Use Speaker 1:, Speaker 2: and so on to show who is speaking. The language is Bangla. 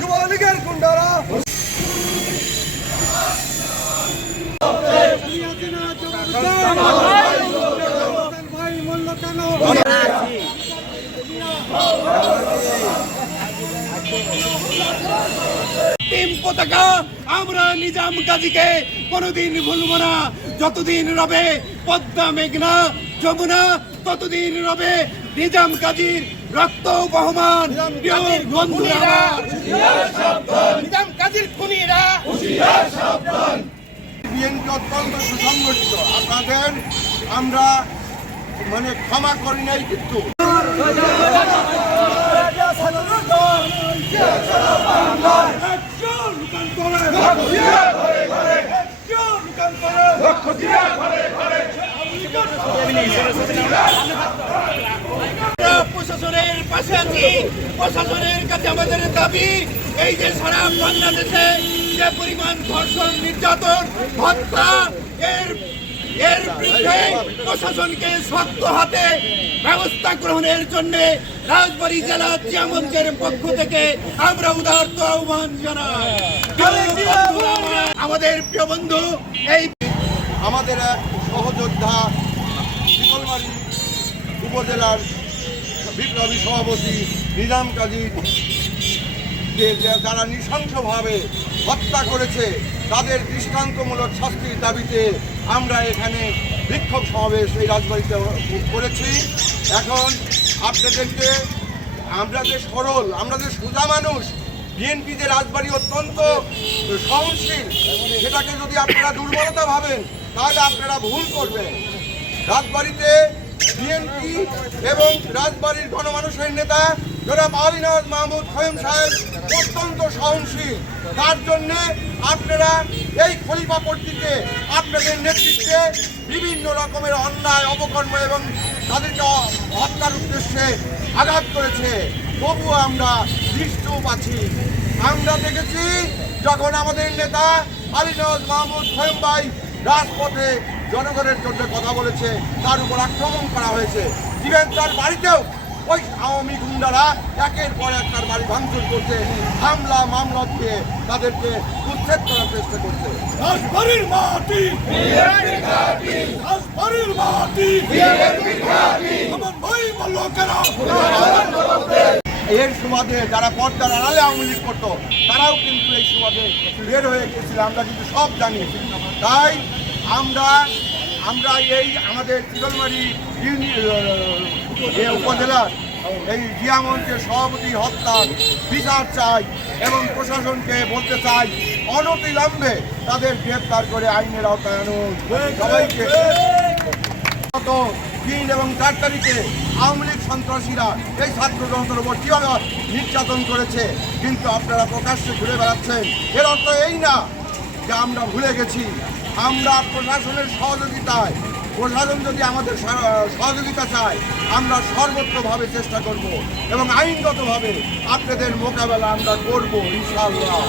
Speaker 1: যুবলীগের গুন্ডারা
Speaker 2: টিম পতাকা, আমরা নিজাম গাজীকে কোনোদিন ভুলব না। যতদিন রবে পদ্মা মেঘনা, যমুনা ততদিন রবে? নিজাম গাজীর রক্ত বহমান
Speaker 3: নিজাম কাজীর খুনিরা।
Speaker 1: বিএনপি অত্যন্ত সুসংগঠিত। আপনাদের আমরা মানে ক্ষমা করি নাই কিন্তু।
Speaker 2: প্রশাসনের পাশে আছি। প্রশাসনের কাছে আমাদের দাবি, এই যে সারা বাংলাদেশে যে পরিমাণ ধর্ষণ, নির্যাতন, হত্যা, এর এর বিরুদ্ধে প্রশাসনকে শক্ত হাতে ব্যবস্থা গ্রহণের জন্য রাজবাড়ী জেলা জিয়া মঞ্চের পক্ষ থেকে আমরা উদাহরণ আহ্বান জানাই। আমাদের প্রিয় বন্ধু, এই
Speaker 1: আমাদের সহযোদ্ধা শিকলমারি উপজেলার বিপ্লবী সভাপতি নিজাম কাজী যারা নৃশংসভাবে হত্যা করেছে, তাদের দৃষ্টান্তমূলক শাস্তির দাবিতে আমরা এখানে বিক্ষোভ সমাবেশ এই রাজবাড়িতে করেছি। এখন আপনাদেরকে, আমরা যে সরল, আমরা যে সোজা মানুষ, বিএনপি যে রাজবাড়ি অত্যন্ত সহনশীল, সেটাকে যদি আপনারা দুর্বলতা ভাবেন, তাহলে আপনারা ভুল করবেন। রাজবাড়িতে বিএনপি এবং রাজবাড়ির গণমানুষের নেতা জনাব আলী নওয়াজ মাহমুদ খয়েম সাহেব অত্যন্ত সহনশীল। তার জন্য আপনারা এই খলিফাপট্টিকে আপনাদের নেতৃত্বে বিভিন্ন রকমের অন্যায় অপকর্ম এবং তাদেরকে হত্যার উদ্দেশ্যে আঘাত করেছে। তবুও আমরা দৃষ্টও পাচ্ছি আমরা দেখেছি যখন আমাদের নেতা আলী নওয়াজ মাহমুদ খয়েম ভাই রাজপথে জনগণের জন্য কথা বলেছে তার উপর আক্রমণ করা হয়েছে। ইভেন তার বাড়িতেও। ওই আওয়ামী গুন্ডারা একের পর এক তার বাড়ি ভাঙচুর করছে হামলা মামলা দিয়ে তাদেরকে উচ্ছেদ করার চেষ্টা করছে।
Speaker 2: রাজবাড়ির মাটি। রাজবাড়ির মাটি।
Speaker 1: এর সুবাদে যারা পর্দার আড়ালে আওয়ামী লীগ করতো তারাও কিন্তু এই সুবাদে বের হয়ে গেছিল আমরা কিন্তু সব জানি। তাই আমরা আমরা এই আমাদের চিরলমারি উপজেলার এই জিয়া মঞ্চের সভাপতি হত্যার বিচার চাই এবং প্রশাসনকে বলতে চাই, অনতিলম্বে তাদের গ্রেপ্তার করে আইনের আওতায় আনুন। সবাইকে গত তিন এবং চার তারিখে আওয়ামী লীগ সন্ত্রাসীরা এই ছাত্র জনতার উপর কীভাবে নির্যাতন করেছে, কিন্তু আপনারা প্রকাশ্যে ঘুরে বেড়াচ্ছেন। এর অর্থ এই না যে আমরা ভুলে গেছি। আমরা প্রশাসনের সহযোগিতায়, প্রশাসন যদি আমাদের সহযোগিতা চায়, আমরা সর্বত্রভাবে চেষ্টা করব এবং আইনগতভাবে আপনাদের মোকাবেলা আমরা করব, ইনশাআল্লাহ।